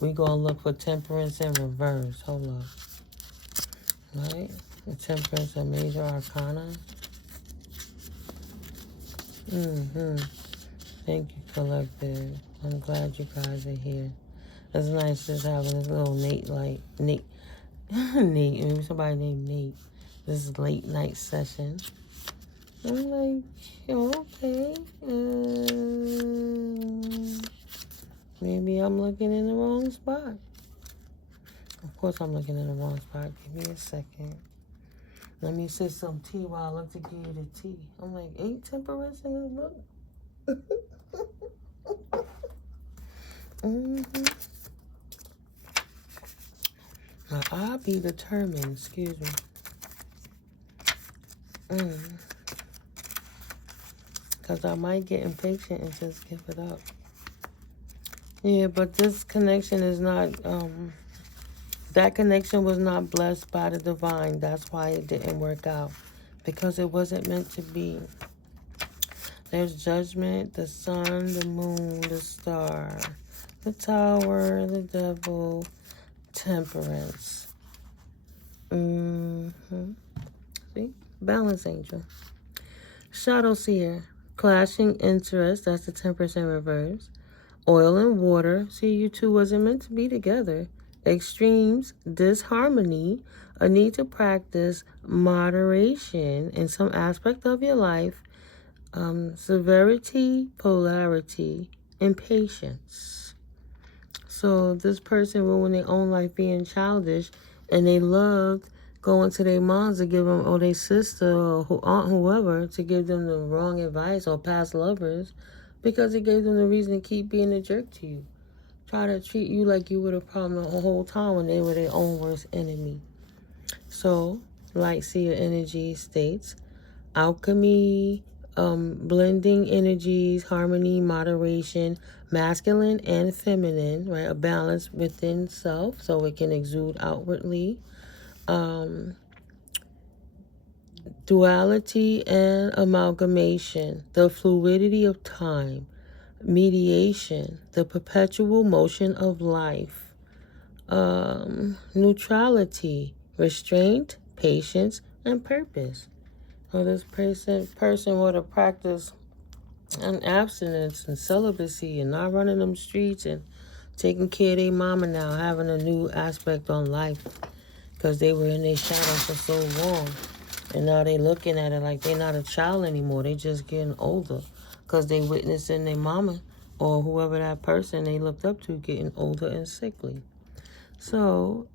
We gonna look for temperance in reverse. Hold up. Right? The temperance, a major arcana. Thank you, collective. I'm glad you guys are here. It's nice just having this little Nate, maybe somebody named Nate. This is late night session. I'm like, okay. Maybe I'm looking in the wrong spot. Of course I'm looking in the wrong spot. Give me a second. Let me sip some tea while I look to give you the tea. I'm like, ain't temperance in this book? Now, I'll be determined, excuse me. Because I might get impatient and just give it up. Yeah, but this connection is not, that connection was not blessed by the divine. That's why it didn't work out. Because it wasn't meant to be. There's judgment, the sun, the moon, the star, the tower, the devil, temperance. See? Balance angel. Shadow seer. Clashing interest. That's the temperance in reverse. Oil and water. See, you two wasn't meant to be together. Extremes. Disharmony. A need to practice moderation in some aspect of your life. Severity, polarity, and patience. So this person ruined their own life being childish, and they loved going to their moms to give them, or their sister, or aunt, whoever, to give them the wrong advice, or past lovers, because it gave them the reason to keep being a jerk to you. Try to treat you like you were the problem the whole time when they were their own worst enemy. So, Light Seer energy states, alchemy, blending energies, harmony, moderation, masculine and feminine, right? A balance within self so it can exude outwardly. Duality and amalgamation, the fluidity of time, mediation, the perpetual motion of life, neutrality, restraint, patience, and purpose. So this person would have practiced an abstinence and celibacy and not running them streets and taking care of their mama now, having a new aspect on life because they were in their shadow for so long. And now they looking at it like they're not a child anymore. They just getting older because they witnessing their mama or whoever that person they looked up to getting older and sickly. So,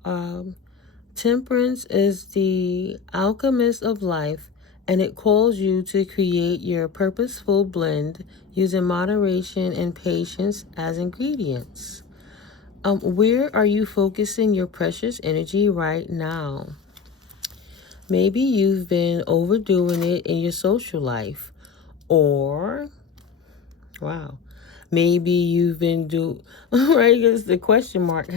temperance is the alchemist of life, and it calls you to create your purposeful blend using moderation and patience as ingredients. Where are you focusing your precious energy right now? Maybe you've been overdoing it in your social life, Or, wow, maybe you've been right, it's the question mark.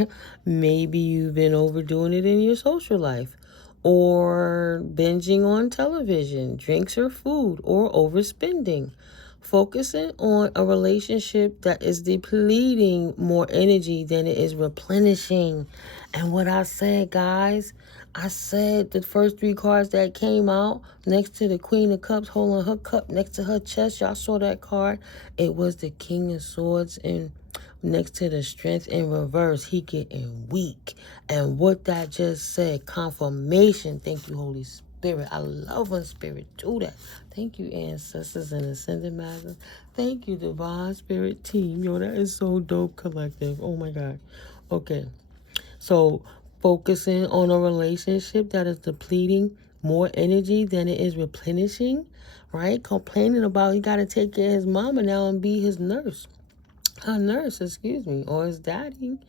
Maybe you've been overdoing it in your social life, or binging on television, drinks or food, or overspending. Focusing on a relationship that is depleting more energy than it is replenishing. And what I said, guys, I said the first three cards that came out next to the Queen of Cups holding her cup next to her chest. Y'all saw that card? It was the King of Swords, and next to the Strength in reverse, he getting weak. And what that just said, confirmation. Thank you, Holy Spirit. I love when Spirit do that. Thank you, ancestors and ascended masters. Thank you, Divine Spirit team. Yo, that is so dope, collective. Oh my God. Okay. So focusing on a relationship that is depleting more energy than it is replenishing, right? Complaining about he got to take care of his mama now and be his nurse. Her nurse, excuse me, or his daddy.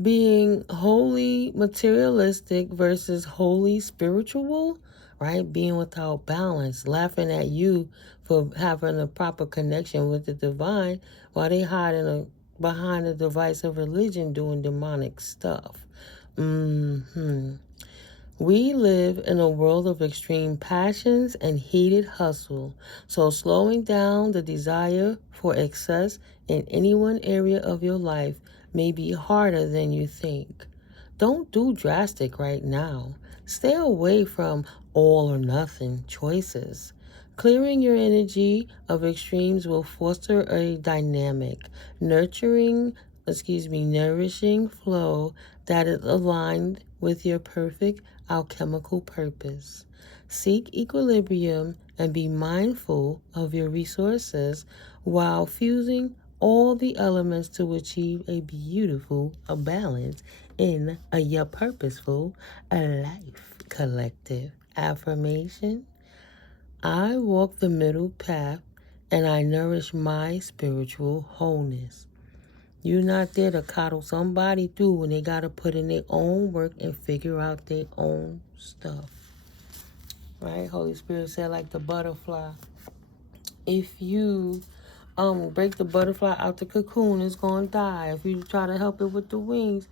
Being wholly materialistic versus wholly spiritual, right? Being without balance, laughing at you for having a proper connection with the divine while they hiding behind the device of religion doing demonic stuff. We live in a world of extreme passions and heated hustle, so slowing down the desire for excess in any one area of your life may be harder than you think. Don't do drastic right now. Stay away from all or nothing choices. Clearing your energy of extremes will foster a dynamic, nourishing flow that is aligned with your perfect alchemical purpose. Seek equilibrium and be mindful of your resources while fusing all the elements to achieve a beautiful balance in your purposeful life. Collective affirmation: I walk the middle path and I nourish my spiritual wholeness. You're not there to coddle somebody through when they got to put in their own work and figure out their own stuff. Right? Holy Spirit said, like the butterfly. If you break the butterfly out the cocoon, it's going to die. If you try to help it with the wings,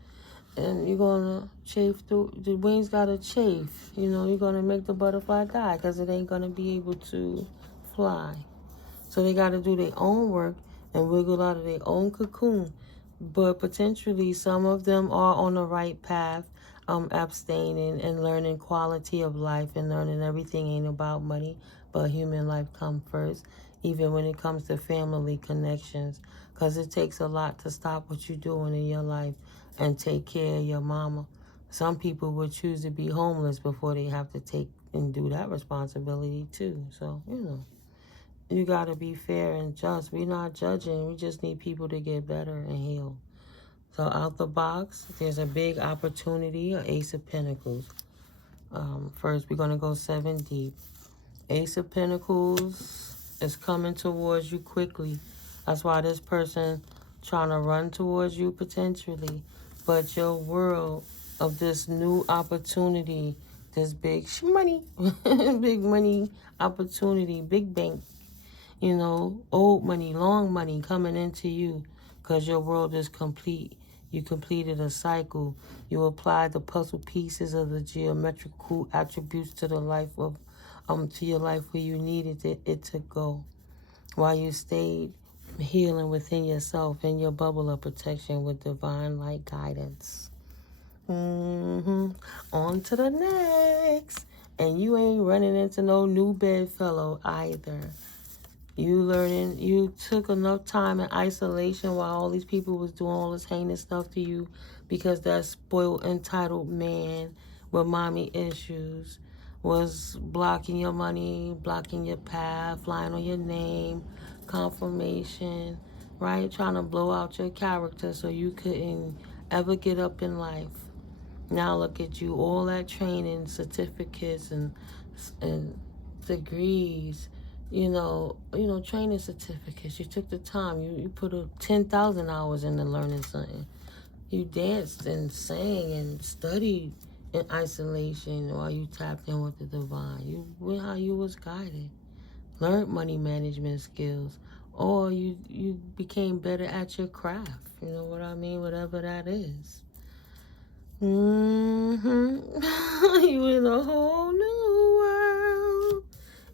and you're going to chafe the wings got to chafe. You're going to make the butterfly die because it ain't going to be able to fly. So they got to do their own work and wiggle out of their own cocoon. But potentially some of them are on the right path, abstaining and learning quality of life and learning everything ain't about money, but human life come first, even when it comes to family connections. Because it takes a lot to stop what you're doing in your life and take care of your mama. Some people would choose to be homeless before they have to take and do that responsibility too. So, you got to be fair and just. We're not judging. We just need people to get better and heal. So out the box, there's a big opportunity, an Ace of Pentacles. First, we're going to go 7 deep. Ace of Pentacles is coming towards you quickly. That's why this person trying to run towards you potentially. But your world of this new opportunity, this big money, big money opportunity, big bank, old money, long money coming into you because your world is complete. You completed a cycle. You applied the puzzle pieces of the geometrical attributes to the life of, to your life where you needed it to go. While you stayed healing within yourself in your bubble of protection with divine light guidance. On to the next. And you ain't running into no new bedfellow either. You took enough time in isolation while all these people was doing all this heinous stuff to you because that spoiled, entitled man with mommy issues was blocking your money, blocking your path, lying on your name, confirmation, right? Trying to blow out your character so you couldn't ever get up in life. Now look at you, all that training, certificates and degrees, training certificates. You took the time. You put 10,000 hours into learning something. You danced and sang and studied in isolation while you tapped in with the divine. You went how you was guided. learned money management skills, or you became better at your craft. You know what I mean? Whatever that is. You in a whole new world.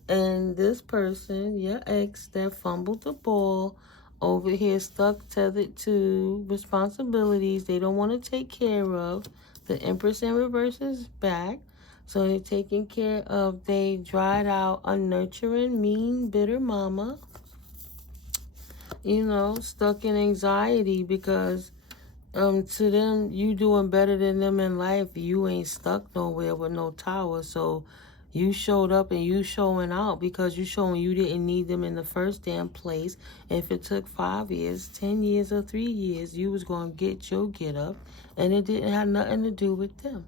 And this person, your ex that fumbled the ball, over here stuck tethered to responsibilities they don't want to take care of. The Empress in reverse is back. So they're taking care of they dried out, unnurturing, mean, bitter mama. You know, stuck in anxiety because to them, you doing better than them in life. You ain't stuck nowhere with no tower. So you showed up and you showing out because you showing you didn't need them in the first damn place. If it took 5 years, 10 years, or 3 years, you was going to get your get up. And it didn't have nothing to do with them.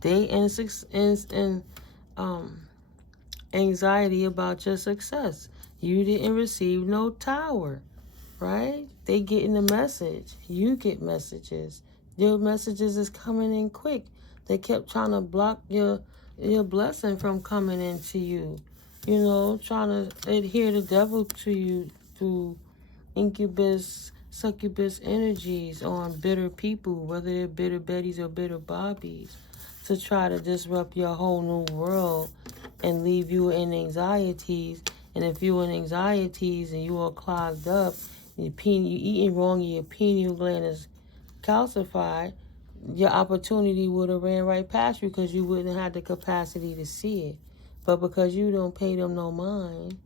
They in anxiety about your success. You didn't receive no tower. Right? They getting the message. You get messages. Your messages is coming in quick. They kept trying to block your blessing from coming into you. You know, trying to adhere the devil to you through incubus, succubus energies on bitter people, whether they're bitter Bettys or bitter Bobbies, to try to disrupt your whole new world and leave you in anxieties. And if you're in anxieties and you are clogged up, you eating wrong and your pineal gland is calcified, your opportunity would have ran right past you because you wouldn't have had the capacity to see it. But because you don't pay them no mind,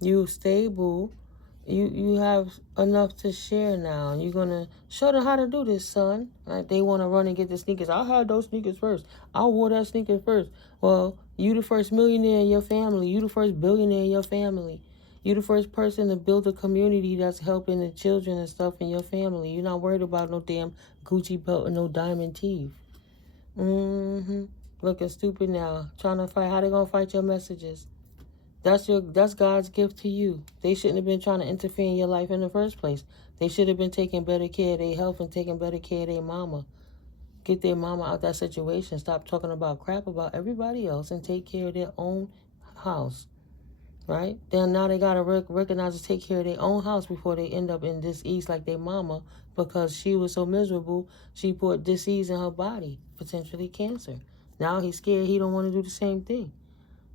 you stable, you have enough to share now. You're going to show them how to do this, son. Right? They want to run and get the sneakers. I had those sneakers first. I wore that sneaker first. Well, you the first millionaire in your family. You the first billionaire in your family. You the first person to build a community that's helping the children and stuff in your family. You're not worried about no damn Gucci belt and no diamond teeth. Looking stupid now. Trying to fight. How they going to fight your messages? That's God's gift to you. They shouldn't have been trying to interfere in your life in the first place. They should have been taking better care of their health and taking better care of their mama. Get their mama out that situation. Stop talking about crap about everybody else and take care of their own house. Right? Then now they got to recognize and take care of their own house before they end up in disease like their mama because she was so miserable, she put disease in her body, potentially cancer. Now he's scared he don't want to do the same thing.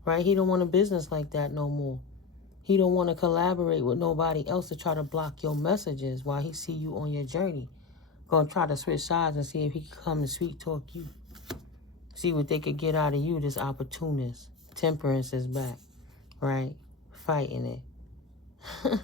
Right? He don't want a business like that no more. He don't want to collaborate with nobody else to try to block your messages while he see you on your journey. Gonna try to switch sides and see if he can come and sweet talk you. See what they could get out of you, this opportunist. Temperance is back. Right? Fighting it.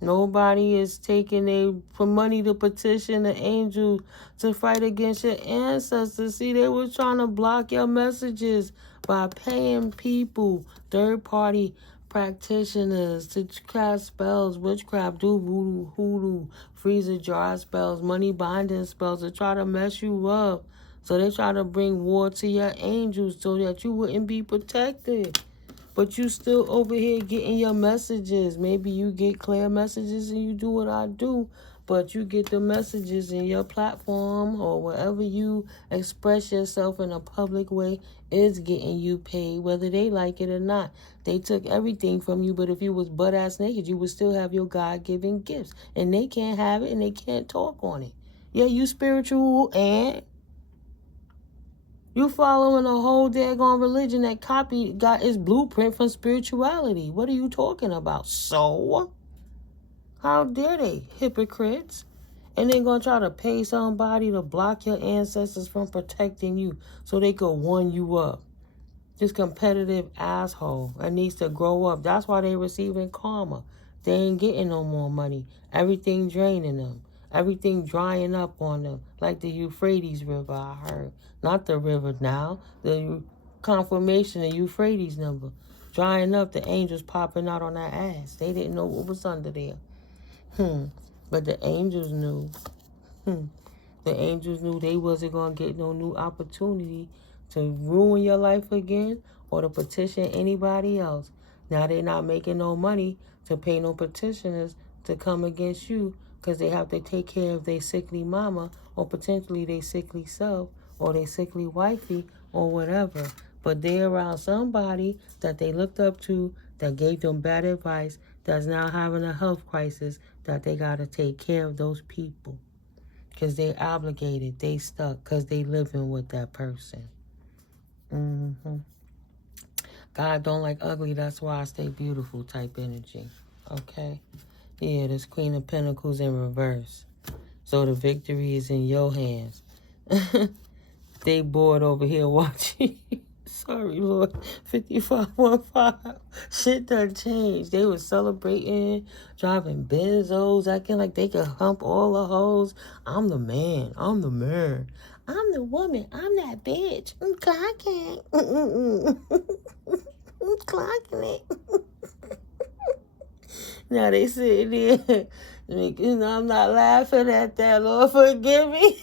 Nobody is taking for money to petition the angels to fight against your ancestors. See, they were trying to block your messages by paying people, third-party practitioners to cast spells, witchcraft, do voodoo, hoodoo, freezer jar spells, money binding spells to try to mess you up. So they try to bring war to your angels so that you wouldn't be protected. But you still over here getting your messages. Maybe you get clear messages and you do what I do. But you get the messages in your platform or wherever you express yourself in a public way is getting you paid, whether they like it or not. They took everything from you, but if you was butt-ass naked, you would still have your God-given gifts. And they can't have it and they can't talk on it. Yeah, you spiritual and... you following a whole daggone religion that got its blueprint from spirituality. What are you talking about? So? How dare they, hypocrites? And they're going to try to pay somebody to block your ancestors from protecting you so they could one you up. This competitive asshole that needs to grow up. That's why they're receiving karma. They ain't getting no more money. Everything draining them. Everything drying up on them. Like the Euphrates River, I heard. Not the river now. The confirmation of Euphrates number. Drying up, the angels popping out on that ass. They didn't know what was under there. But the angels knew. The angels knew they wasn't going to get no new opportunity to ruin your life again or to petition anybody else. Now they're not making no money to pay no petitioners to come against you because they have to take care of their sickly mama or potentially their sickly self or they sickly wifey or whatever. But they're around somebody that they looked up to that gave them bad advice that's now having a health crisis that they got to take care of those people. Because they obligated, they stuck, because they living with that person. God don't like ugly, that's why I stay beautiful type energy. Okay? Yeah, this Queen of Pentacles in reverse. So the victory is in your hands. They bored over here watching. Sorry, Lord. 5515. Shit done changed. They was celebrating, driving benzos, acting like they could hump all the hoes. I'm the man. I'm the man. I'm the woman. I'm that bitch. I'm clocking. I'm clocking it. Now they sitting there. You know, I'm not laughing at that. Lord, forgive me.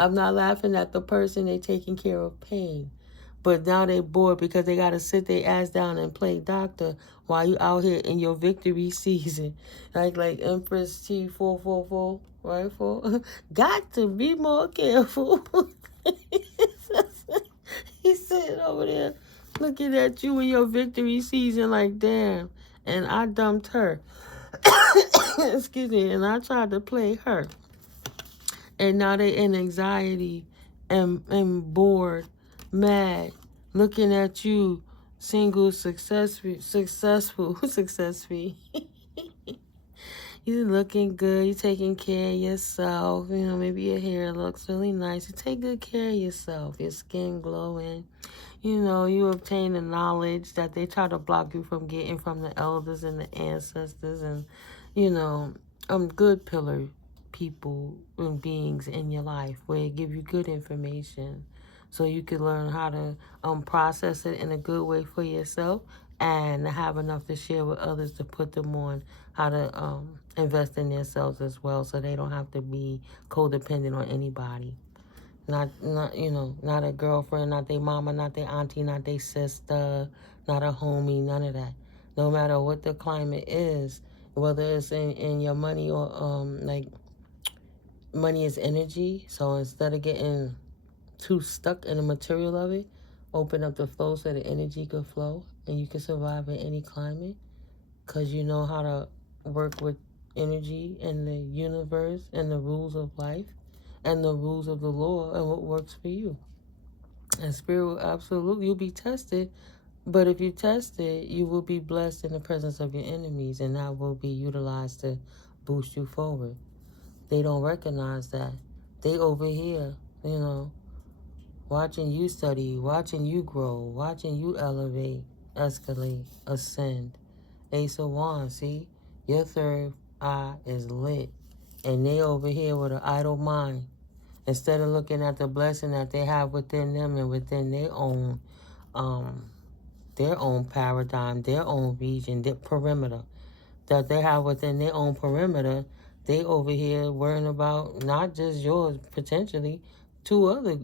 I'm not laughing at the person they taking care of pain. But now they bored because they got to sit their ass down and play doctor while you out here in your victory season. Like Empress T444, right? Got to be more careful. He's sitting over there looking at you in your victory season like, damn. And I dumped her. Excuse me. And I tried to play her. And now they in anxiety and bored, mad, looking at you, single, successful. You looking good, you taking care of yourself. You know, maybe your hair looks really nice. You take good care of yourself, your skin glowing. You know, you obtain the knowledge that they try to block you from getting from the elders and the ancestors and, you know, good pillar people and beings in your life where it give you good information so you can learn how to process it in a good way for yourself and have enough to share with others to put them on how to invest in themselves as well so they don't have to be codependent on anybody. Not you know, not a girlfriend, not their mama, not their auntie, not their sister, not a homie, none of that. No matter what the climate is, whether it's in your money or like money is energy. So instead of getting too stuck in the material of it, open up the flow so the energy could flow and you can survive in any climate because you know how to work with energy and the universe and the rules of life and the rules of the law and what works for you. And spirit will absolutely, you'll be tested, but if you test it, you will be blessed in the presence of your enemies, and that will be utilized to boost you forward. They don't recognize that. They over here, you know, watching you study, watching you grow, watching you elevate, escalate, ascend. Ace of Wands, see? Your third eye is lit. And they over here with an idle mind. Instead of looking at the blessing that they have within them and within their own paradigm, their own region, their perimeter that they have within their own perimeter, they over here worrying about not just yours, potentially, two other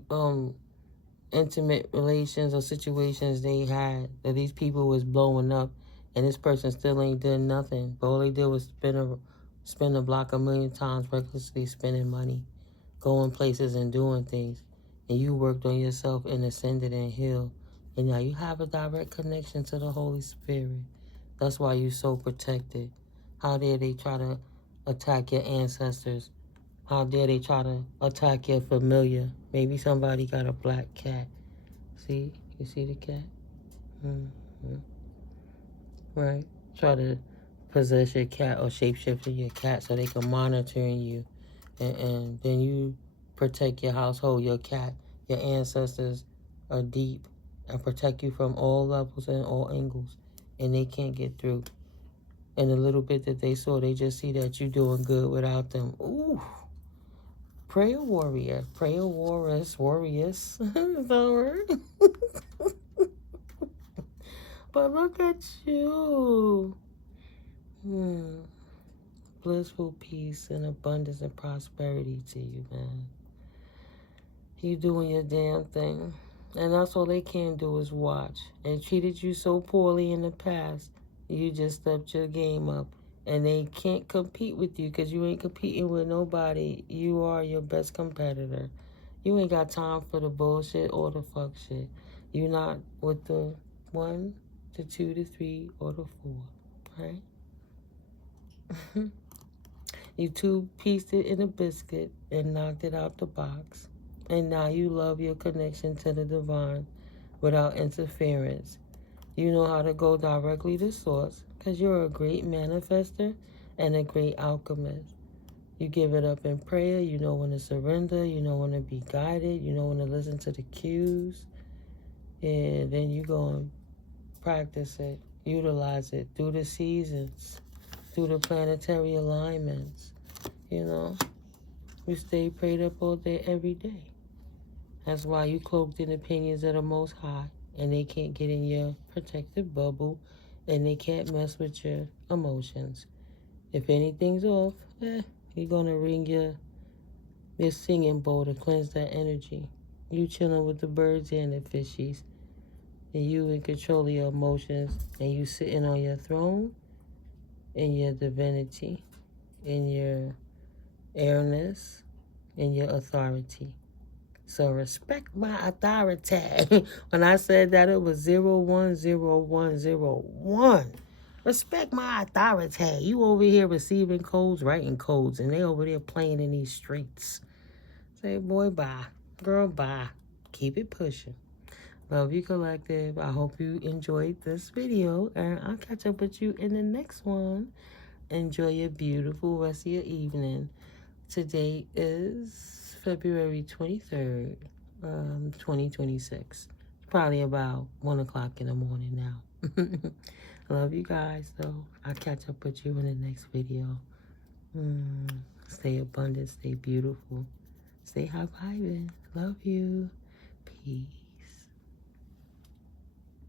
intimate relations or situations they had that these people was blowing up and this person still ain't done nothing. But all they did was spin a block 1,000,000 times, recklessly spending money, going places and doing things. And you worked on yourself and ascended and healed. And now you have a direct connection to the Holy Spirit. That's why you're so protected. How dare they try to attack your ancestors? How dare they try to attack your familiar? Maybe somebody got a black cat. See? You see the cat? Mm-hmm. Right? Try to possess your cat or shapeshift in your cat so they can monitor you. And then you protect your household, your cat. Your ancestors are deep and protect you from all levels and all angles. And they can't get through. And the little bit that they saw, they just see that you're doing good without them. Ooh. Prayer warrior. Prayer warriors. Is that a word? But look at you. Blissful peace and abundance and prosperity to you, man. You doing your damn thing. And that's all they can do is watch. They treated you so poorly in the past. You just stepped your game up And they can't compete with you because you ain't competing with nobody. You are your best competitor. You ain't got time for the bullshit or the fuck shit. You not with the 1, the 2, the 3, or the 4, right? You two-pieced it in a biscuit and knocked it out the box. And now you love your connection to the divine without interference. You know how to go directly to source because you're a great manifester and a great alchemist. You give it up in prayer. You know when to surrender. You know when to be guided. You know when to listen to the cues. And then you go and practice it, utilize it through the seasons, through the planetary alignments. You know, you stay prayed up all day, every day. That's why you cloaked in the opinions of the Most High, and they can't get in your protective bubble, and they can't mess with your emotions. If anything's off, you're gonna ring your singing bowl to cleanse that energy. You chilling with the birds and the fishies, and you in control of your emotions, and you sitting on your throne in your divinity, in your airness, in your authority. So respect my authority. When I said that, it was 010101. Respect my authority. You over here receiving codes, writing codes, and they over there playing in these streets. Say, boy, bye. Girl, bye. Keep it pushing. Love you, collective. I hope you enjoyed this video, and I'll catch up with you in the next one. Enjoy your beautiful rest of your evening. Today is February 23rd, 2026. Probably about 1 o'clock in the morning now. Love you guys, though. I'll catch up with you in the next video. Stay abundant, stay beautiful, stay high vibing. Love you. Peace.